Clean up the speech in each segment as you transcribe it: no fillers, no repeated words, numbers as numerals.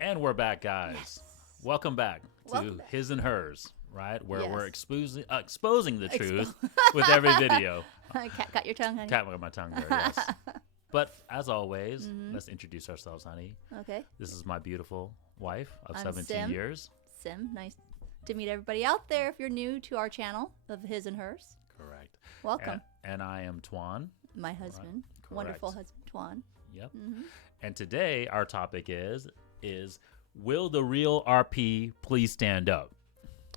And we're back, guys. Yes. Welcome back to Welcome back. His and Hers, right? Where Yes. we're exposing the truth with every video. Cat got your tongue, honey. Cat got my tongue there, yes. But as always, let's introduce ourselves, honey. Okay. This is my beautiful wife of I'm 17 Sim. years. Sim, nice to meet everybody out there. If you're new to our channel of His and Hers, Correct. welcome. And I am Twan. My husband, wonderful husband, Twan. Yep. Mm-hmm. And today our topic is will the real RP please stand up?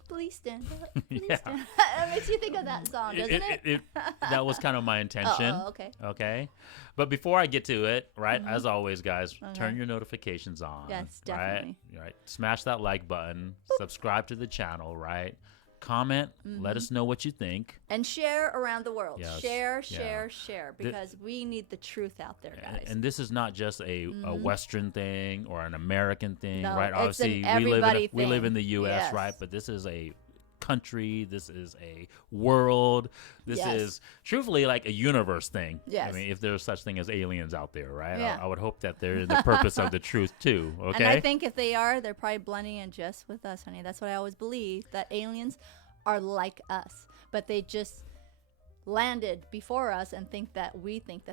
Please stand up. Please Yeah. stand up. That makes you think of that song, doesn't it? That was kind of my intention. Oh, okay. Okay. But before I get to it, right, as always, guys, turn your notifications on. Yes, right? definitely. Right. Smash that like button. Subscribe to the channel, right? Comment. Let us know what you think. And share around the world. Yes. Share, Yeah. share, because we need the truth out there, guys. And this is not just a Western thing or an American thing, No, right? it's an Obviously, everybody we live in thing. the U.S., Yes. right? But this is a country. This is a world. This Yes. is truthfully like a universe thing. Yes. I mean, if there's such thing as aliens out there, right? Yeah. I would hope that they're in the purpose of the truth too. Okay. And I think if they are, they're probably blending in just with us, honey. That's what I always believe, that aliens are like us, but they just landed before us and think that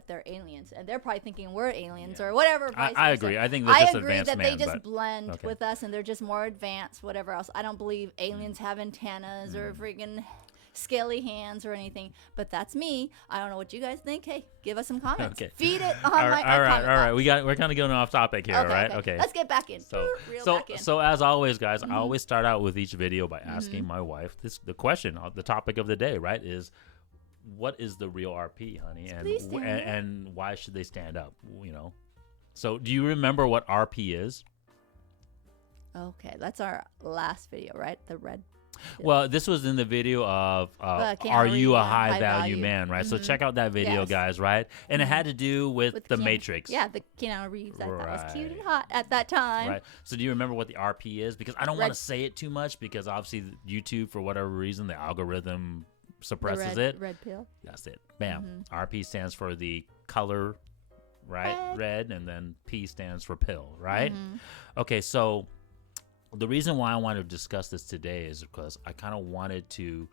they're aliens, and they're probably thinking we're aliens or whatever. I vice versa. agree. I think they're just agree advanced that man, they just but- blend okay. with us and they're just more advanced, whatever else. I don't believe aliens have antennas or freaking scaly hands or anything, but that's me. I don't know what you guys think. Hey, give us some comments. Okay. Feed it on all my right, comment all right. box. We're kind of going off topic here, right? Okay. Let's get back in. Reel back in. So as always, guys, I always start out with each video by asking my wife the question, the topic of the day, right? Is what is the real RP, honey, Please stand up. and why should they stand up? You know. So do you remember what RP is? Okay, that's our last video, right? The red. Well, this was in the video of Keanu Are You a Reeves, High Value Value. Man, right? So check out that video, Yes. guys, right? And it had to do with the Keanu- Matrix. Yeah, the Keanu Reeves. I thought was cute and Right. hot at that time. Right. So do you remember what the RP is? Because I don't want Red- to say it too much because obviously YouTube, for whatever reason, the algorithm The suppresses red, it. red pill. That's it. Bam. RP stands for the color, right? Red. And then P stands for pill, right? Okay, so the reason why I wanted to discuss this today is because I kind of wanted to,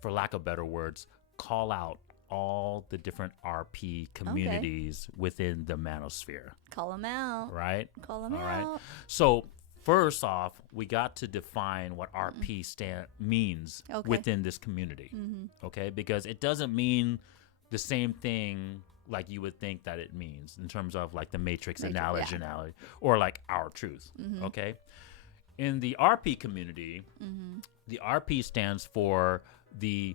for lack of better words, call out all the different RP communities within the manosphere, Call them out. right? Call them All right. out. So first off, we got to define what RP means Okay. within this community. Okay, because it doesn't mean the same thing like you would think that it means in terms of like the Matrix analogy, or like our truth. Okay, in the RP community, the RP stands for the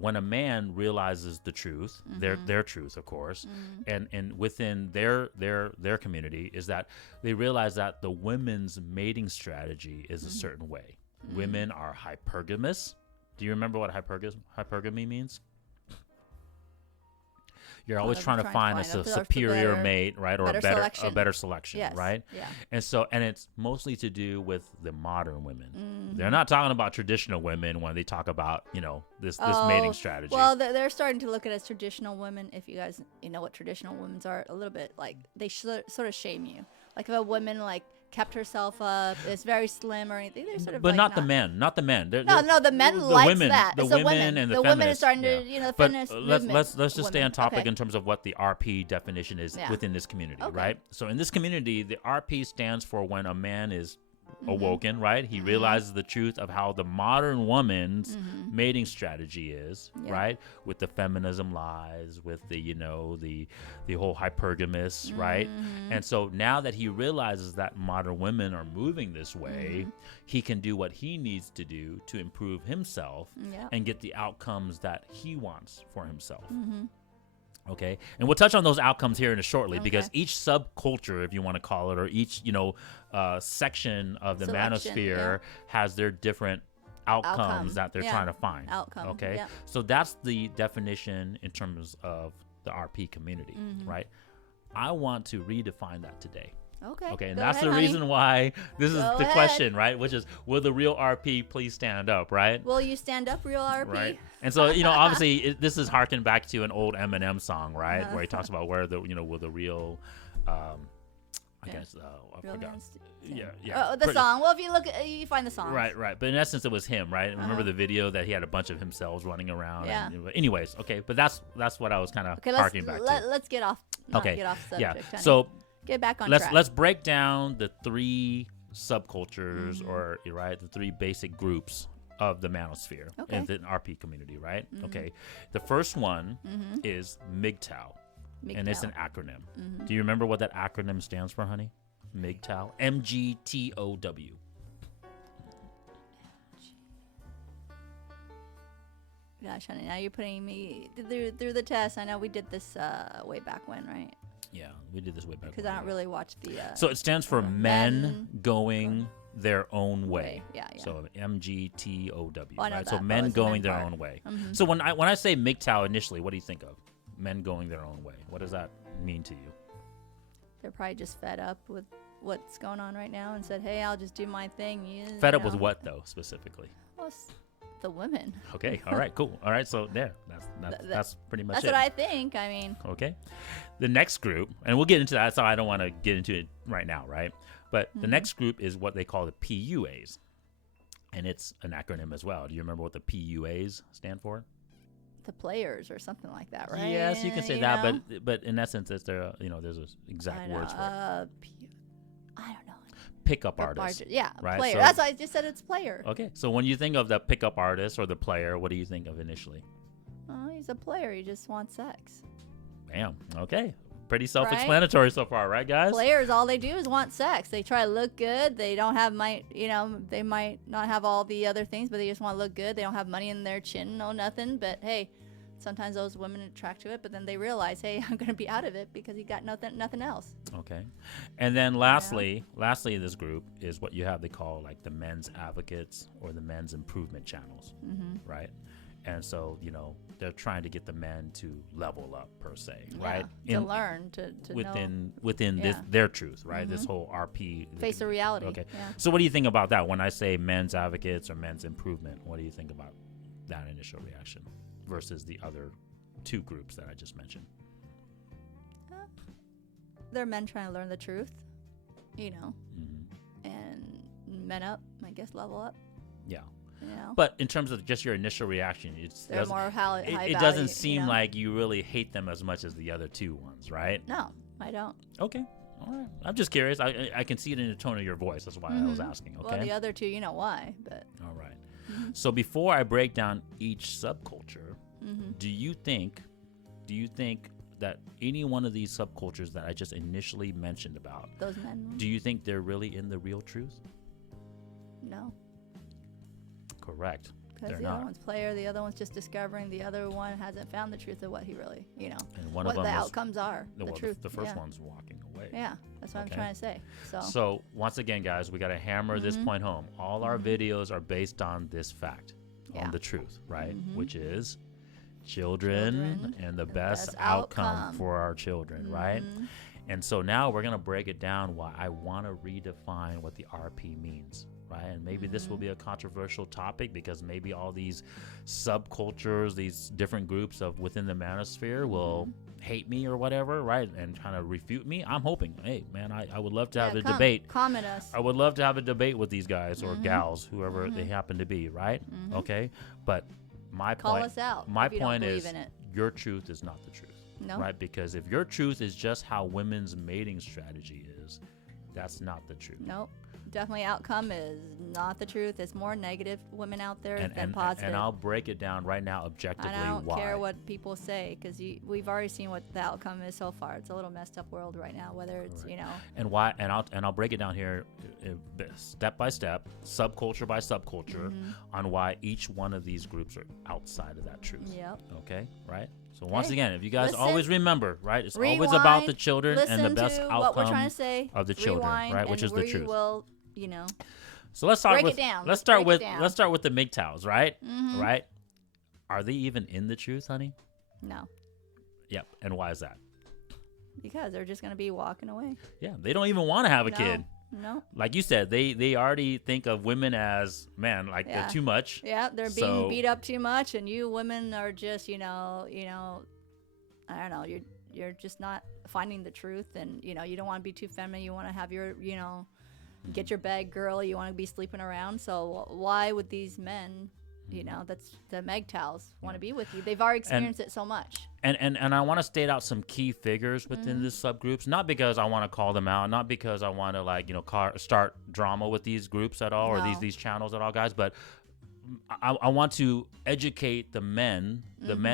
when a man realizes the truth, their truth, of course, and within their community is that they realize that the women's mating strategy is a certain way. Women are hypergamous. Do you remember what hypergamy means? You're always trying to find a superior better- mate, right, or a better selection, Yes. right? Yeah. And it's mostly to do with the modern women. They're not talking about traditional women when they talk about, this mating strategy. Well, they're starting to look at it as traditional women. If you guys, know what traditional women's are, a little bit like they sort of shame you. Like if a woman like kept herself up, is very slim or anything, they're sort of but like not the men. Not the men. No, the men likes women, that. The It's women and the women are feminists, starting to, yeah. the But feminist let's movement. just stay on topic Okay. in terms of what the RP definition is within this community, Okay. right? So in this community, the RP stands for when a man is awoken, right? He realizes the truth of how the modern woman's mating strategy is, right? With the feminism lies, with the the whole hypergamous, right? And so now that he realizes that modern women are moving this way, he can do what he needs to do to improve himself Yeah. and get the outcomes that he wants for himself. Okay, and we'll touch on those outcomes here in a shortly because each subculture, if you want to call it, or each section of the Selection, manosphere has their different outcomes that they're trying to find. Outcome, Okay, yeah. so that's the definition in terms of the RP community, right? I want to redefine that today. Okay, and Go that's ahead, the honey. reason why this is Go the ahead. question, right? Which is, will the real RP please stand up, right? Will you stand up, real RP? Right. And so, obviously, this is harking back to an old Eminem song, right? Where he talks about where will the real, I can't nice. I Real forgot. man's Yeah. Oh, the song. Well, if you look, you find the song. Right. But in essence, it was him, right? Remember the video that he had a bunch of himself running around. Yeah. Anyways, okay, but that's what I was kind of harking back to. Let's get off. Okay. Get off subject. Yeah. Honey. So get back on let's track. let's break down the 3 subcultures, or right, the 3 basic groups of the manosphere in the RP community, right? Okay. The first one is MGTOW. And it's an acronym. Do you remember what that acronym stands for, honey? MGTOW. MGTOW. Gosh, honey, now you're putting me through the test. I know we did this way back when, right? Yeah, we did this way back. Because I don't really watch the. So it stands for men going their own way. Yeah. So MGTOW. I know right? that, So but men what's the going men their part? own way. So when I say MGTOW initially, what do you think of? Men going their own way. What does that mean to you? They're probably just fed up with what's going on right now and said, "Hey, I'll just do my thing." Fed up with what though, specifically? Well, the women. Okay. All right. Cool. All right. So there. That's pretty much That's it. what I think. I mean. Okay. The next group, and we'll get into that. So I don't want to get into it right now, right? But the next group is what they call the PUAs, and it's an acronym as well. Do you remember what the PUAs stand for? The players or something like that, right? Yes, you can say that, but in essence, it's there's a exact words for it. I don't know. Pickup artist. Yeah, right? player. So, That's why I just said it's player. Okay, so when you think of the pickup artist or the player, what do you think of initially? Oh, he's a player. He just wants sex. Bam. Okay. Pretty self-explanatory so far, right, guys? Players, all they do is want sex. They try to look good. They don't have they might not have all the other things, but they just want to look good. They don't have money in their chin, no nothing. But hey, sometimes those women attract to it, but then they realize, hey, I'm going to be out of it because he got nothing else. Okay. And then lastly, in this group is what they call like the men's advocates or the men's improvement channels, right? And so, they're trying to get the men to level up per se, right? To learn, to within their truth, right? This whole RP. Face the reality. Okay. Yeah. So what do you think about that? When I say men's advocates or men's improvement, what do you think about that initial reaction versus the other 2 groups that I just mentioned? They're men trying to learn the truth, and men up, I guess, level up. Yeah. But in terms of just your initial reaction, it doesn't seem like you really hate them as much as the other 2 ones, right? No, I don't. Okay. All right. I'm just curious. I can see it in the tone of your voice. That's why I was asking. Okay. Well, the other 2, you know why, but. All right. So before I break down each subculture, do you think that any one of these subcultures that I just initially mentioned about, those men, do you think they're really in the real truth? No. Correct. Because the other one's player, the other one's just discovering, the other one hasn't found the truth of what he really, and one what of them the outcomes are, the truth. The first one's walking away. Yeah, that's what I'm trying to say. So once again, guys, we got to hammer this point home. All our videos are based on this fact, on the truth, right? Which is children and the best outcome for our children, right? And so now we're going to break it down why I want to redefine what the RP means. Right? And maybe this will be a controversial topic because maybe all these subcultures, these different groups of within the manosphere will hate me or whatever, right? And kind of refute me. I'm hoping, hey, man, I would love to have a debate. Comment us. I would love to have a debate with these guys or gals, whoever they happen to be, right? Okay? But Call us out. My point is your truth is not the truth. No. Right? Because if your truth is just how women's mating strategy is, that's not the truth. Nope. Definitely outcome is not the truth. It's more negative women out there than positive. And I'll break it down right now objectively why. I don't care what people say because we've already seen what the outcome is so far. It's a little messed up world right now, whether it's, And why, and I'll break it down here step by step, subculture by subculture on why each one of these groups are outside of that truth. Yep. Okay? Right? So once again, if you guys always remember, right? It's always about the children and the best outcome what we're trying to say, of the children, right? Which is the truth. Will, So let's start with let's start with the MGTOWs, right? Right? Are they even in the truth, honey? No. Yep. And why is that? Because they're just gonna be walking away. Yeah, they don't even want to have a kid. No. Like you said, they already think of women as they're too much. Yeah, they're being beat up too much, and you women are just I don't know, you're just not finding the truth, and you don't want to be too feminine. You want to have your get your bag girl. You want to be sleeping around. So why would these men, that's the MGTOWs, want to be with you? They've already experienced it so much. And I want to state out some key figures within this subgroups, not because I want to call them out, not because I want to start drama with these groups at all, or these channels at all, guys, but I want to educate the men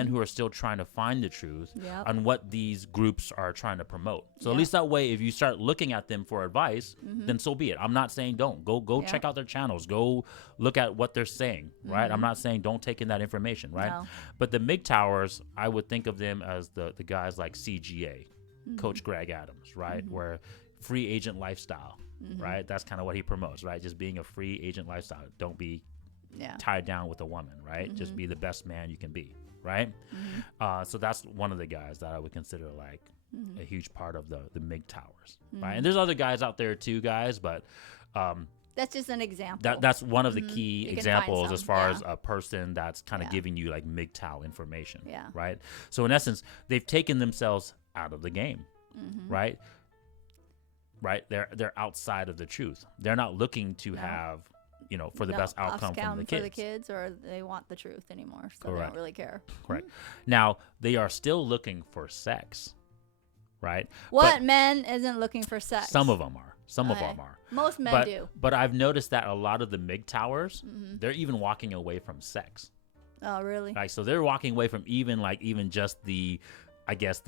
who are still trying to find the truth on what these groups are trying to promote. So at least that way, if you start looking at them for advice, then so be it. I'm not saying don't. Go check out their channels. Go look at what they're saying, right? I'm not saying don't take in that information, right? No. But the MGTOWers, I would think of them as the guys like CGA, Coach Greg Adams, right? Where free agent lifestyle, right? That's kind of what he promotes, right? Just being a free agent lifestyle. Don't be tied down with a woman, right? Just be the best man you can be, right? So that's one of the guys that I would consider like a huge part of the MGTOWers, right? And there's other guys out there too, guys, but that's just an example. That's one of the key examples as far as a person that's kind of giving you like MGTOW information, right? So in essence, they've taken themselves out of the game, right? Right? They're outside of the truth. They're not looking to have for the best outcome from the kids. Or they want the truth anymore, so they don't really care. Correct. Now, they are still looking for sex, right? What men isn't looking for sex? Some of them are. Some of them are. Most men do. But I've noticed that a lot of the MGTOWers, they're even walking away from sex. Oh, really? Like, so they're walking away from even just the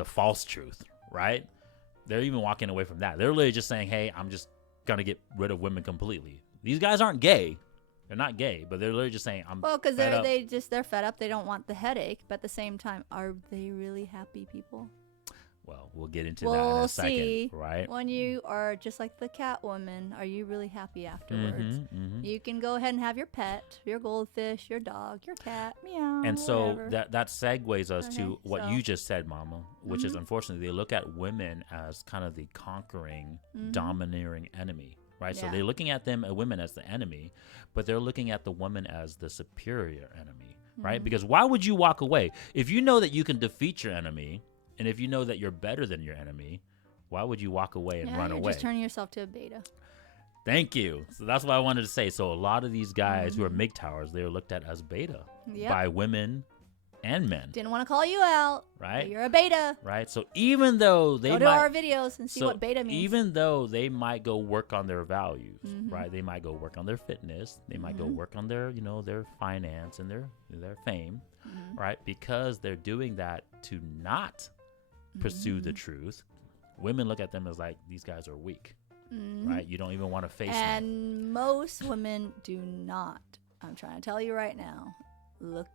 false truth, right? They're even walking away from that. They're literally just saying, hey, I'm just going to get rid of women completely. These guys aren't gay. They're not gay, but they're literally just saying, because they're fed up. They don't want the headache, but at the same time, are they really happy people? Well, we'll get into that in a second, see. Right? When you are just like the cat woman, are you really happy afterwards? You can go ahead and have your pet, your goldfish, your dog, your cat, meow. And so that segues us to what you just said, Mama, which is unfortunately they look at women as kind of the conquering, domineering enemy. Right, so they're looking at women as the enemy, but they're looking at the woman as the superior enemy, right? Because why would you walk away if you know that you can defeat your enemy, and if you know that you're better than your enemy? Why would you walk away and run away? Just turning yourself to a beta. Thank you. So that's what I wanted to say. So a lot of these guys who are MGTOWers, they are looked at as beta by women and men. Didn't want to call you out. Right. You're a beta. Right. So even though they go to our videos and see what beta means. Even though they might go work on their values, right? They might go work on their fitness. They might go work on their, their finance and their fame, right? Because they're doing that to not pursue the truth. Women look at them as like, these guys are weak, right? You don't even want to face them. And most women do not. I'm trying to tell you right now. Look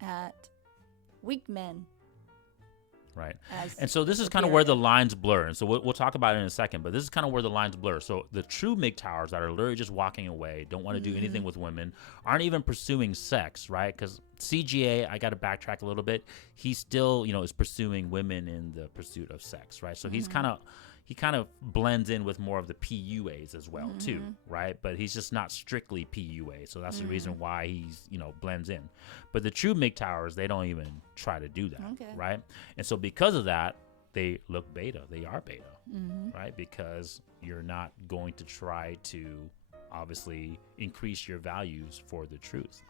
at weak men, right? And so this is kind of where the lines blur, and so we'll talk about it in a second, but this is kind of where the lines blur. So the true MGTOWers that are literally just walking away, don't want to do anything with women, aren't even pursuing sex, right? Because CGA, I got to backtrack a little bit, he still is pursuing women in the pursuit of sex, right? So he kind of blends in with more of the PUAs as well too, right? But he's just not strictly PUA, so that's the reason why he's blends in. But the true MGTOWers, they don't even try to do that, right? And so because of that, they look beta. They are beta, right? Because you're not going to try to obviously increase your values for the truth,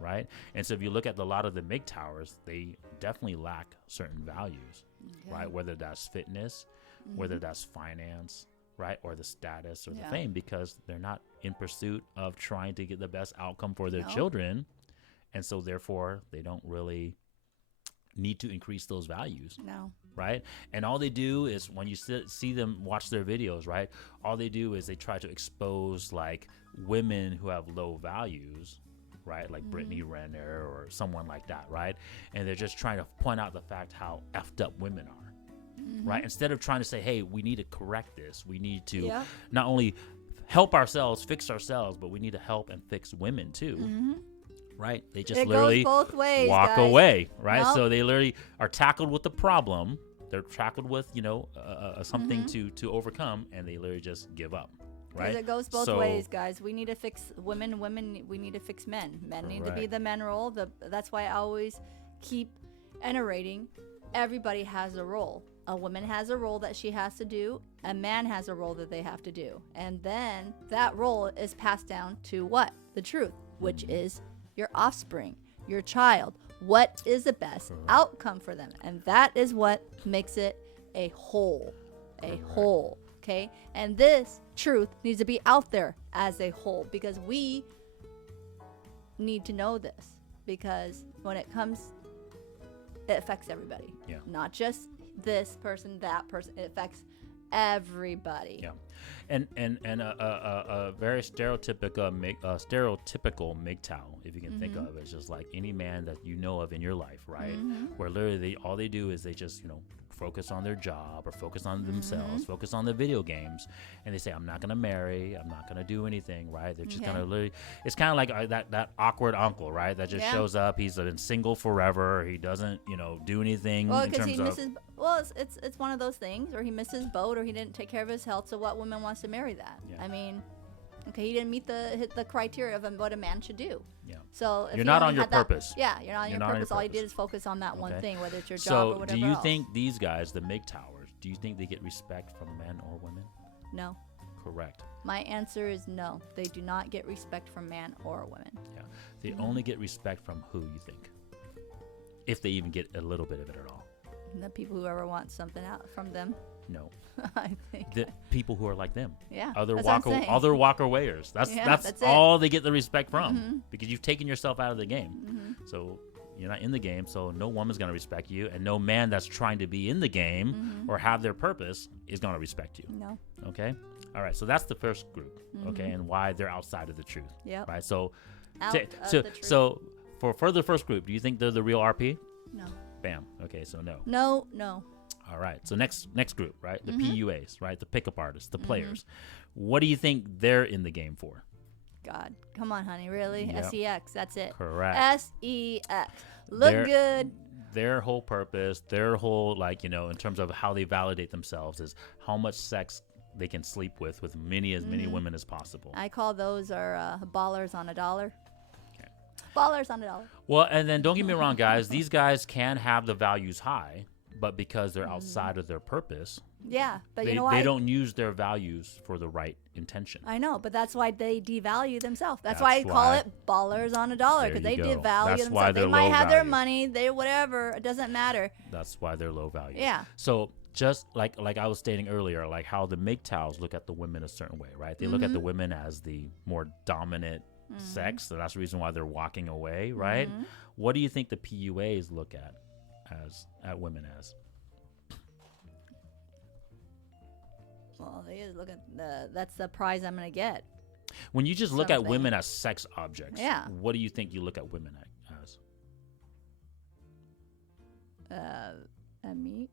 right? And so if you look at a lot of the MGTOWers, they definitely lack certain values, right? Whether that's fitness, whether that's finance, right, or the status or the fame, because they're not in pursuit of trying to get the best outcome for their children, and so therefore they don't really need to increase those values. No. Right? And all they do is, when you see them watch their videos, right, all they do is they try to expose like women who have low values, right, like Brittany Renner or someone like that, right, and they're just trying to point out the fact how effed up women are. Right? Instead of trying to say, hey, we need to correct this. We need to not only help ourselves, fix ourselves, but we need to help and fix women too. Right? They just literally goes both ways, walk guys. away. Right? Nope. So they literally are tackled with the problem. They're tackled with, something to overcome, and they literally just give up. Right? It goes both ways, guys. We need to fix women. Women, we need to fix men. Men need to be the men role. That's why I always keep iterating everybody has a role. A woman has a role that she has to do. A man has a role that they have to do. And then that role is passed down to what? The truth, which is your offspring, your child. What is the best outcome for them? And that is what makes it a whole. A whole. Okay? And this truth needs to be out there as a whole, because we need to know this. Because when it comes, it affects everybody. Yeah. Not just this person, that person. It affects everybody. Yeah. And a very stereotypical MGTOW, if you can think of it, it's just like any man that you know of in your life, right? Where literally all they do is they just, focus on their job or focus on themselves, focus on the video games, and they say, I'm not going to marry, I'm not going to do anything, right? They're just going to literally, it's kind of like that awkward uncle, right? That just shows up, he's been single forever, he doesn't, do anything. Well, because he misses, it's one of those things, or he missed his boat, or he didn't take care of his health, so what woman wants to marry that? Yeah. I mean, okay, he didn't meet the criteria of what a man should do. Yeah. So if you're not on your purpose. You're not on your purpose. All you did is focus on that one thing, whether it's your job or whatever. So do you else. think these guys, the MGTOWers, do you think they get respect from men or women? No. Correct. My answer is no. They do not get respect from man or women. Yeah. They only get respect from who, you think? If they even get a little bit of it at all. The people who ever want something out from them. No. I think the people who are like them. Yeah. Other walker wayers. That's all they get the respect from, because you've taken yourself out of the game. So you're not in the game, so no woman's going to respect you, and no man that's trying to be in the game or have their purpose is going to respect you. No. Okay? All right. So that's the first group, okay, and why they're outside of the truth. Yep. Right? So the truth. So for the first group, do you think they're the real RP? No. Bam. Okay, so no. No. All right. So next group, right? The PUAs, right? The pickup artists, the players. What do you think they're in the game for? God, come on, honey, really? Yep. SEX, that's it. Correct. SEX. Look good. Their whole purpose, their whole, in terms of how they validate themselves, is how much sex they can sleep with many women as possible. I call those our ballers on a dollar. Okay. Ballers on a dollar. Well, and then don't get me wrong, guys. These guys can have the values high, but because they're outside of their purpose, but you know why? They don't use their values for the right intention. I know, but that's why they devalue themselves. That's why I call it ballers on a dollar, because they devalue themselves. They might have their money, they whatever, it doesn't matter. That's why they're low value. Yeah. So just like I was stating earlier, like how the MGTOWs look at the women a certain way, right? They look at the women as the more dominant sex, so that's the reason why they're walking away, right? What do you think the PUAs look at women as? Well, they just look at that's the prize I'm gonna get. When you just look at women as sex objects, yeah, what do you think you look at women as? A meat?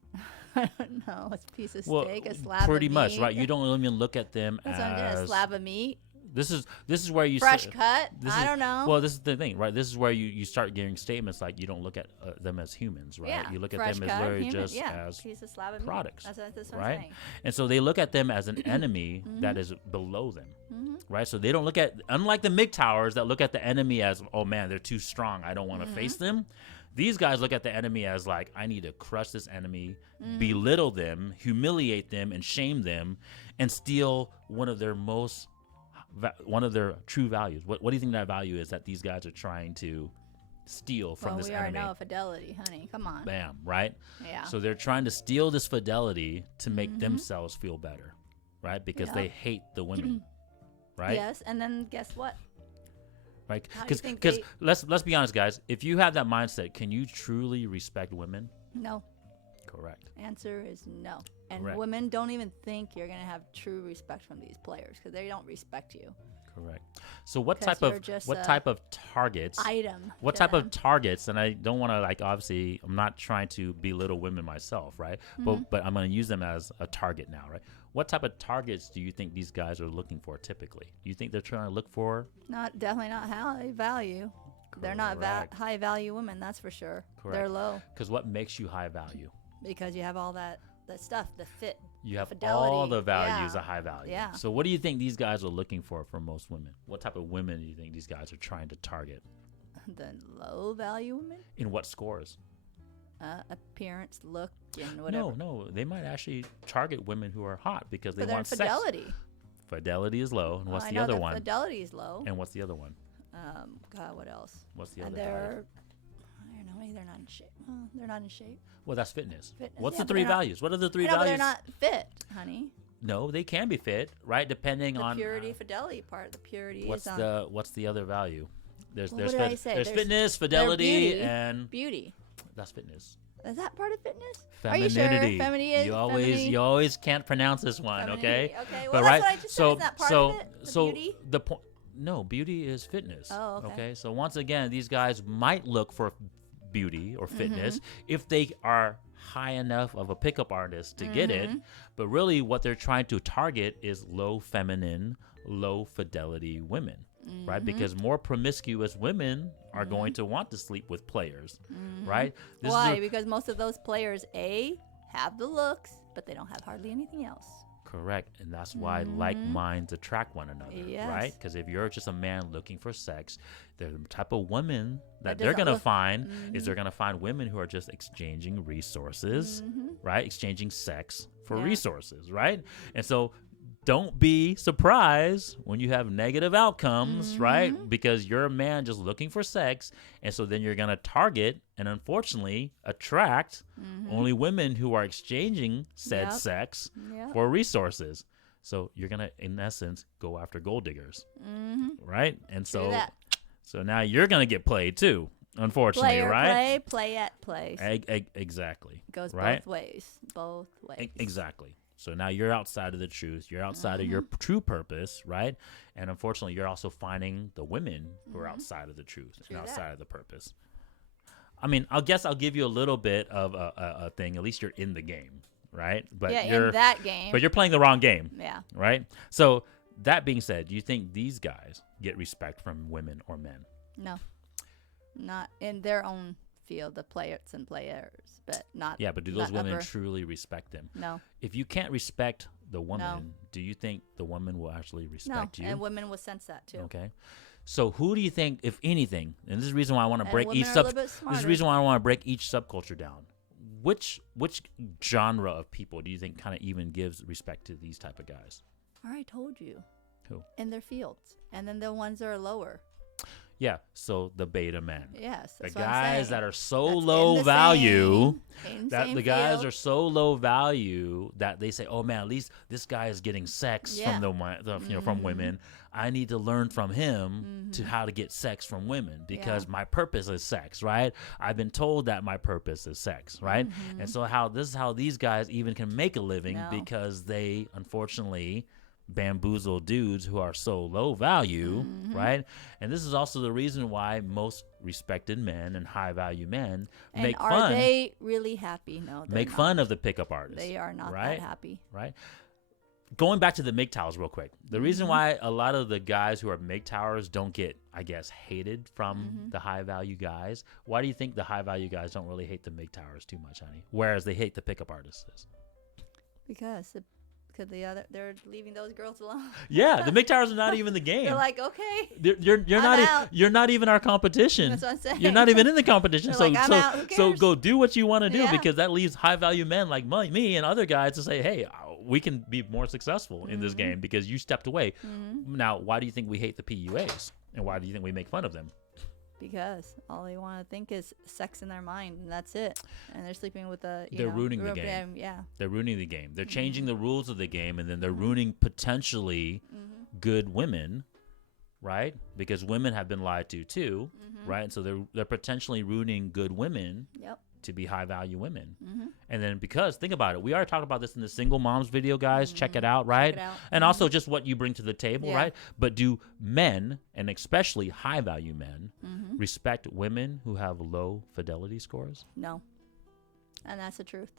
I don't know. A piece of steak, a slab of meat. Pretty much, right? You don't even look at them as a slab of meat. This is where you fresh cut. I don't know. Well, this is the thing, right? This is where you start getting statements like you don't look at them as humans, right? Yeah, you look at them as literally just as piece of slab of products, that's what right? I'm saying. And so they look at them as an enemy that is below them, right? So they don't look at, unlike the MGTOWers that look at the enemy as, oh man, they're too strong, I don't want to face them. These guys look at the enemy as like, I need to crush this enemy, belittle them, humiliate them, and shame them, and steal one of their true values. What do you think that value is that these guys are trying to steal from this enemy? We already know fidelity, honey. Come on. Bam, right? Yeah. So they're trying to steal this fidelity to make themselves feel better, right? Because they hate the women, right? Yes, and then guess what? Right? Because let's be honest, guys. If you have that mindset, can you truly respect women? No. Correct. Answer is no. And Correct. Women don't even think you're going to have true respect from these players because they don't respect you. Correct. So what type of targets? Item. What type of targets? And I don't want to obviously I'm not trying to belittle women myself, right? But I'm going to use them as a target now, right? What type of targets do you think these guys are looking for typically? Do you think they're trying to look for? Definitely not high value. Correct. They're not high value women, that's for sure. Correct. They're low. Because what makes you high value? Because you have all that stuff, the fit. You have fidelity. All the values of high value. Yeah. So what do you think these guys are looking for most women? What type of women do you think these guys are trying to target? The low value women? In what scores? appearance, look, and whatever. No, they might actually target women who are hot because they But their want sex. fidelity. Fidelity is low. And what's I the know other that one? Fidelity is low. And what's the other one? God, what else? What's the And other value? I don't know. Maybe they're not in shape. Well, they're not in shape. Well, that's fitness. What's Yeah, the but three they're not- values? What are the three I know, but values? they're not fit, honey. No, they can be fit, right? Depending The on purity, fidelity part. The purity what's is on what's the other value? There's Well, what did I say? there's There's- fitness, their fidelity, beauty. and beauty. that's fitness. Is that part of fitness? Femininity. Are you sure? Femininity. You always can't pronounce this one, okay? Femininity. Okay. Well, But that's right, what I just said. Is that part of it? The beauty? the point. No, beauty is fitness. Oh, okay. So once again, these guys might look for beauty or fitness Mm-hmm. if they are high enough of a pickup artist to get Mm-hmm. it. But really, what they're trying to target is low feminine, low fidelity women, right? Mm-hmm. Because more promiscuous women are going to want to sleep with players, right? This is Why? a- Because most of those players, have the looks, but they don't have hardly anything else. Correct. And that's why like minds attract one another, Yes. right? Because if you're just a man looking for sex, the type of women that That they're doesn't going to look- find is they're going to find women who are just exchanging resources, right? Exchanging sex for Yeah. resources, right? And so don't be surprised when you have negative outcomes, right? Because you're a man just looking for sex. And so then you're going to target and unfortunately attract only women who are exchanging said Yep. sex Yep. for resources. So you're going to, in essence, go after gold diggers, right? And True so, that. so now you're going to get played too, unfortunately, right? Play at place. Exactly. Goes right? both ways. Both ways. Exactly. So now you're outside of the truth. You're outside of your true purpose, right? And unfortunately, you're also finding the women who are outside of the truth True and that. outside of the purpose. I mean, I guess I'll give you a little bit of a thing. At least you're in the game, right? But Yeah, you're in that game. but you're playing the wrong game, Yeah. right? So that being said, do you think these guys get respect from women or men? No. Not in their own field, the players and players, but not. Yeah, but do those not women upper. truly respect them? No. If you can't respect the woman, do you think the woman will actually respect No. you? And women will sense that too. Okay. So who do you think, if anything, and this is the reason why I want to And break women each are a sub little bit this is the smarter. reason why I want to break each subculture down. Which genre of people do you think kind of even gives respect to these type of guys? I already told you. Who? In their fields. And then the ones that are lower. Yeah, so the beta men. Yes. The That's what I'm guys saying. that are so That's in low the value same that same the guys field. are so low value that they say, "Oh man, at least this guy is getting sex Yeah. from from women. I need to learn from him to how to get sex from women because my purpose is sex, right? I've been told that my purpose is sex, right? And so this is how these guys even can make a living No. because they unfortunately bamboozle dudes who are so low value, right? And this is also the reason why most respected men and high value men And make are fun they really happy? No, they're make not. fun of the pickup artists. They are not right? that happy. Right? Going back to the MGTOWs real quick. The Mm-hmm. reason why a lot of the guys who are MGTOWers don't get, I guess, hated from Mm-hmm. the high value guys. Why do you think the high value guys don't really hate the MGTOWers too much, honey? Whereas they hate the pickup artists. Because they're leaving those girls alone. Yeah, the MGTOWers are not even the game. They're like, okay. You're I'm not out. you're not even our competition. That's what I'm saying. You're not even in the competition. They're So like, I'm out. Who so cares? go do what you want to do Yeah. because that leaves high value men like me and other guys to say, hey, we can be more successful in this Mm-hmm. game because you stepped away. Now, why do you think we hate the PUAs and why do you think we make fun of them? Because all they want to think is sex in their mind, and that's it. And they're sleeping with a. They're ruining the game. Yeah. They're ruining the game. They're Mm-hmm. changing the rules of the game and then they're ruining potentially good women, right? Because women have been lied to too, right? And so they're potentially ruining good women Yep. to be high value women. And then because think about it, we already talked about this in the single moms video, guys. Check it out, right? it out. And also just what you bring to the table, Yeah. right? But do men, and especially high value men, respect women who have low fidelity scores? No. And that's the truth.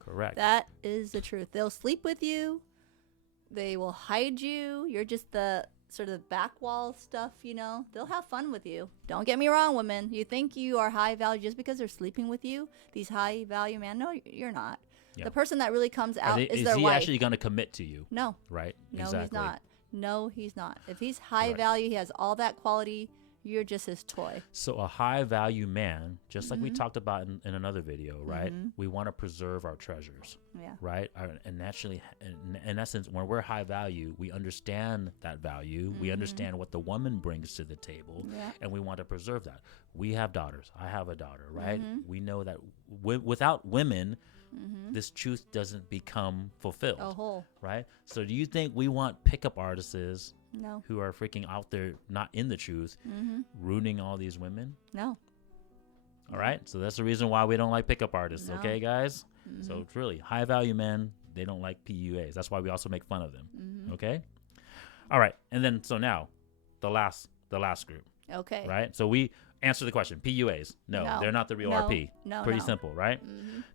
Correct. That is the truth. They'll sleep with you. They will hide you. You're just the sort of back wall stuff, you know. They'll have fun with you. Don't get me wrong, women. You think you are high value just because they're sleeping with you? These high value men? No, you're not. Yeah. The person that really comes out is is their he wife. actually going to commit to you? No. Right? No, exactly. he's not. No, he's not. If he's high Correct. value, he has all that quality, You're just his toy. So a high value man, just like we talked about in another video, right? We want to preserve our treasures, right? And naturally, in essence, when we're high value, we understand that value. We understand what the woman brings to the table, and we want to preserve that. We have daughters. I have a daughter, right? We know that without women, this truth doesn't become fulfilled, right? So do you think we want pickup artists who are freaking out there not in the truth, ruining all these women? No. All right, so that's the reason why we don't like pickup artists. Okay, guys? So it's really high value men, they don't like PUAs. That's why we also make fun of them. Okay, all right, and then so now the last group. Okay, right? So we answer the question. PUAs, no, they're not the real RP. Pretty simple, right?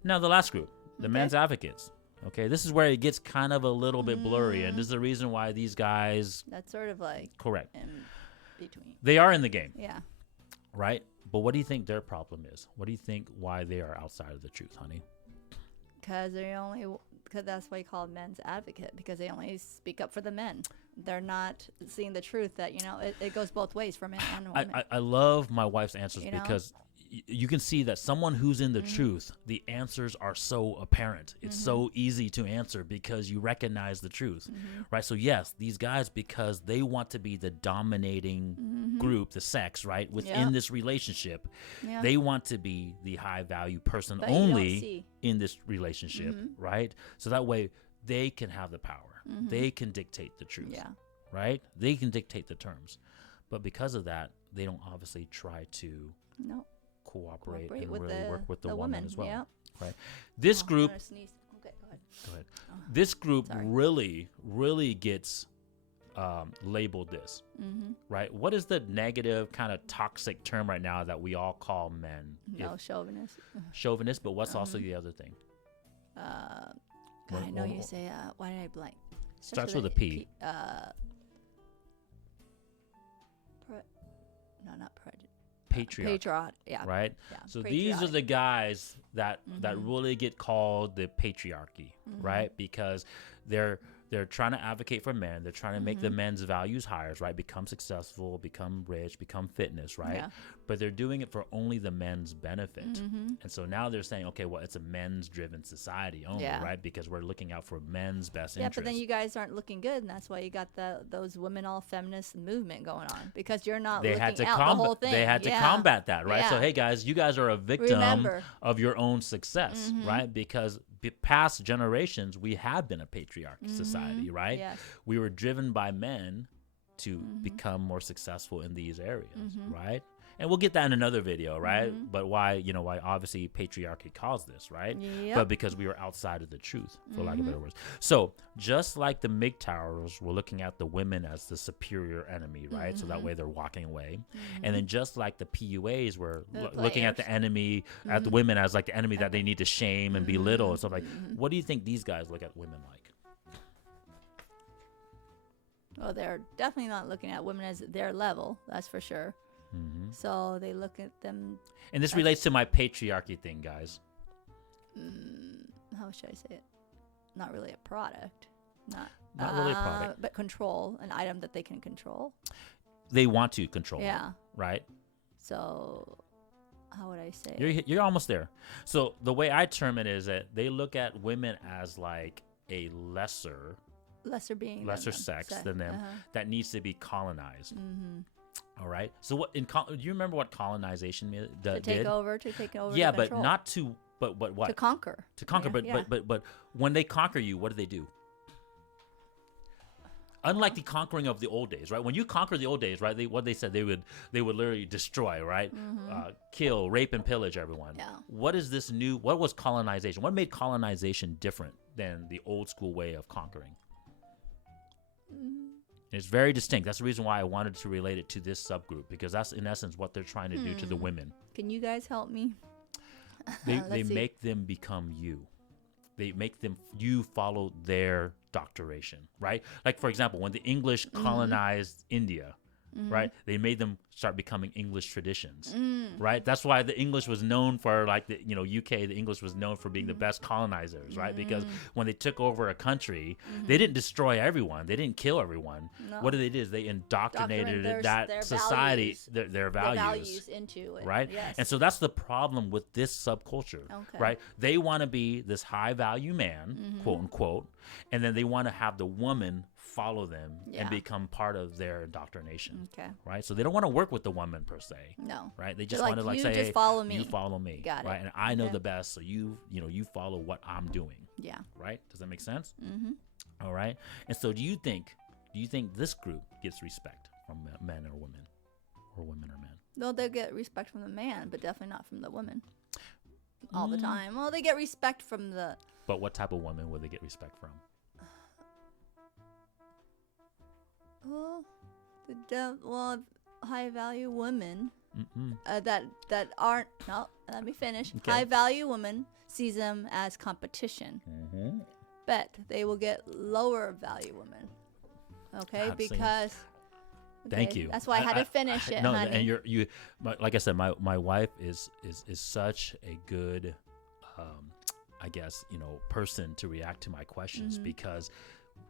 Now the last group, the men's advocates. Okay, this is where it gets kind of a little bit blurry, and this is the reason why these guys... That's sort of like... Correct. In between. They are in the game. Yeah. Right? But what do you think their problem is? What do you think why they are outside of the truth, honey? Because that's why you call men's advocate, because they only speak up for the men. They're not seeing the truth that, it goes both ways for men and women. I love my wife's answers because... You can see that someone who's in the truth, the answers are so apparent. It's so easy to answer because you recognize the truth, right? So yes, these guys, because they want to be the dominating group, the sex, right, within this relationship, they want to be the high value person only in this relationship, right? So that way they can have the power. They can dictate the truth, right? They can dictate the terms. But because of that, they don't obviously try to... cooperate and with really work with the woman as well, right? This group, okay, go ahead. This group really gets labeled this, right? What is the negative kind of toxic term right now that we all call men? Chauvinist. Chauvinist, but what's also the other thing? I know you say. Why did I blank? Starts with a P. Not prejudice. Patriarch, right? Yeah, so these are the guys that really get called the patriarchy, right? Because they're trying to advocate for men. They're trying to make the men's values higher, right? Become successful, become rich, become fitness, right? But they're doing it for only the men's benefit. And so now they're saying, okay, well, it's a men's-driven society only, right? Because we're looking out for men's best interests. Yeah, but then you guys aren't looking good, and that's why you got those women all feminist movement going on, because you're not looking out the whole thing. They had to combat that, right? So, hey, guys, you guys are a victim of your own success, right? Because past generations, we have been a patriarchy society, right? Yes. We were driven by men to become more successful in these areas, right? And we'll get that in another video, right? But why obviously patriarchy caused this, right? But because we were outside of the truth, for lack of better words. So just like the MGTOWs, we're looking at the women as the superior enemy, right? So that way they're walking away. And then just like the PUAs, we're looking at the enemy, at the women as like the enemy that they need to shame and belittle and stuff like. What do you think these guys look at women like? Well, they're definitely not looking at women as their level, that's for sure. So they look at them. And this relates to my patriarchy thing, guys. How should I say it? Not really a product. Not really a product. But control, an item that they can control. They want to control. Yeah. Right? So how would I say it? You're almost there. So the way I term it is that they look at women as like a lesser sex than them that needs to be colonized. All right. So what do you remember what colonization did? To take over. Yeah, but not to. But what? To conquer. To conquer. But when they conquer you, what do they do? Unlike the conquering of the old days, right? When you conquer the old days, right? What they said they would literally destroy, right? Kill, rape, and pillage everyone. Yeah. What is this new? What was colonization? What made colonization different than the old school way of conquering? It's very distinct. That's the reason why I wanted to relate it to this subgroup, because that's in essence what they're trying to do to the women. Can you guys help me? They make them become you. They make you follow their doctoration, right? Like, for example, when the English colonized India, right? They made them start becoming English traditions, right? That's why the English was known for, like, the UK, the English was known for being the best colonizers, right? Because when they took over a country, they didn't destroy everyone. They didn't kill everyone. No. What did? They indoctrinated Their that society, values. their values into it. right? Yes. And so that's the problem with this subculture, right? They want to be this high value man, quote unquote, and then they want to have the woman follow them and become part of their indoctrination, right? So they don't want to work with the woman per se, no, right? They just like, want to, like, you say, just hey, follow me. you follow me, Got it. right? And I know the best, so you follow what I'm doing, right? Does that make sense? All right. And so do you think this group gets respect from men or women, or women or men? No, they get respect from the man, but definitely not from the woman all the time. Well, they get respect from the... But what type of woman would they get respect from? Well, high value women that aren't... No, let me finish. Okay. High value women sees them as competition. But they will get lower value women. Okay, because... Thank you. That's why I had to finish it, no, honey. And like I said, my wife is such a good, I guess, person to react to my questions, because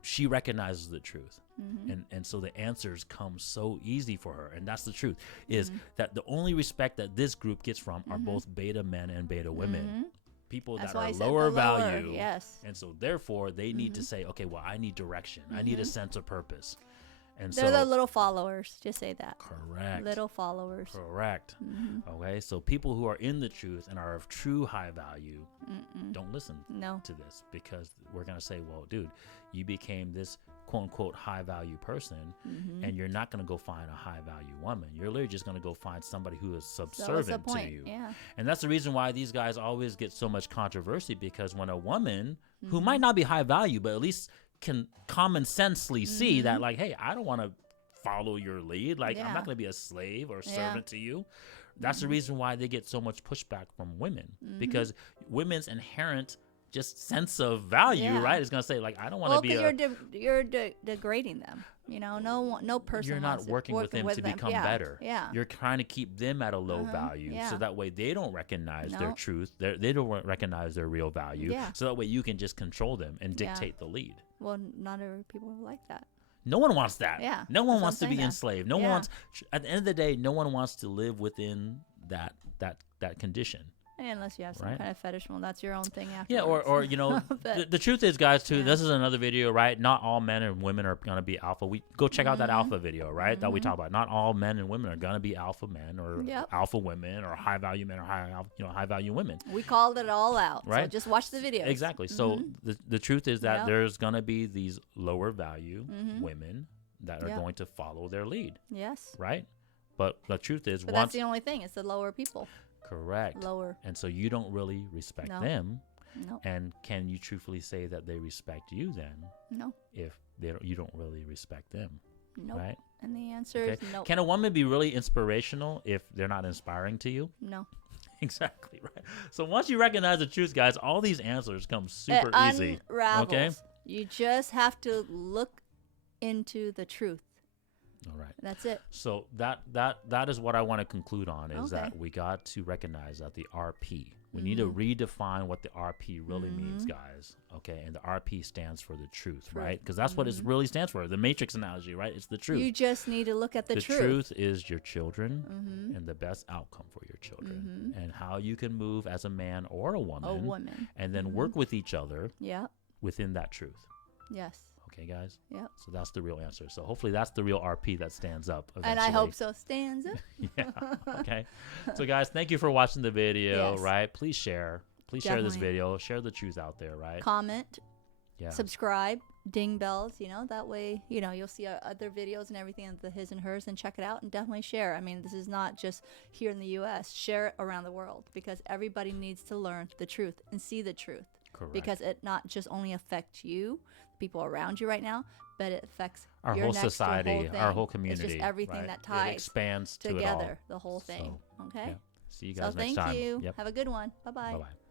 she recognizes the truth, and so the answers come so easy for her, and that's the truth. Is that the only respect that this group gets from are both beta men and beta women. People that are lower value, yes, and so therefore they need to say, okay, well, I need direction, I need a sense of purpose. And they're the little followers. Just say that. Correct. Little followers. Correct. Okay, so people who are in the truth and are of true high value, don't listen to this, because we're going to say, well, dude, you became this quote unquote high value person, and you're not going to go find a high value woman. You're literally just going to go find somebody who is subservient to you. Yeah. And that's the reason why these guys always get so much controversy, because when a woman who might not be high value, but at least can common sensely see that, like, hey, I don't want to follow your lead. Like, I'm not going to be a slave or servant to you. That's the reason why they get so much pushback from women, because women's inherent just sense of value, right, is going to say, like, I don't want to be you're degrading them. No person. You're not working with them to become better. Yeah. You're trying to keep them at a low value, so that way they don't recognize their truth. They don't recognize their real value. So that way you can just control them and dictate the lead. Well, not every people like that. No one wants that. Yeah. No one wants to be enslaved. No one wants. At the end of the day, no one wants to live within that condition. Unless you have some kind of fetish, well, that's your own thing afterwards. Yeah, or the truth is, guys, too, this is another video, right? Not all men and women are going to be alpha. We go check out that alpha video, right? That we talk about. Not all men and women are going to be alpha men or alpha women or high value men or high value women. We called it all out, right? So just watch the video. Exactly. So the truth is that there's going to be these lower value women that are going to follow their lead. Yes. Right? But the truth is, that's the only thing. It's the lower people. Correct. Lower. And so you don't really respect them. No. And can you truthfully say that they respect you then? No. If you don't really respect them. No. Nope. Right? And the answer is no. Can a woman be really inspirational if they're not inspiring to you? No. Exactly, right. So once you recognize the truth, guys, all these answers come super easy. Unravels. Okay? You just have to look into the truth. All right. That's it. So that is what I want to conclude on, is that we got to recognize that the RP, we need to redefine what the RP really means, guys. Okay. And the RP stands for the truth. Right? Because that's what it really stands for. The Matrix analogy, right? It's the truth. You just need to look at the truth. The truth is your children and the best outcome for your children, and how you can move as a man or a woman, and then work with each other within that truth. Yes. Okay, guys? Yep. So that's the real answer. So hopefully that's the real RP that stands up eventually. And I hope so. Stands up. Yeah. Okay. So, guys, thank you for watching the video, right? Please share. Please share this video. Share the truth out there, right? Comment. Yeah. Subscribe. Ding bells. That way, you'll see other videos and everything of the His and Hers, and check it out, and definitely share. I mean, this is not just here in the U.S. Share it around the world, because everybody needs to learn the truth and see the truth. Correct. Because it not just only affects you, people around you right now, but it affects our your whole next society, our whole community. It's just everything that ties it expands together, to it all. the whole thing. So, okay. yeah. See you guys so next time. Thank you. Yep. Have a good one. Bye-bye. Bye-bye.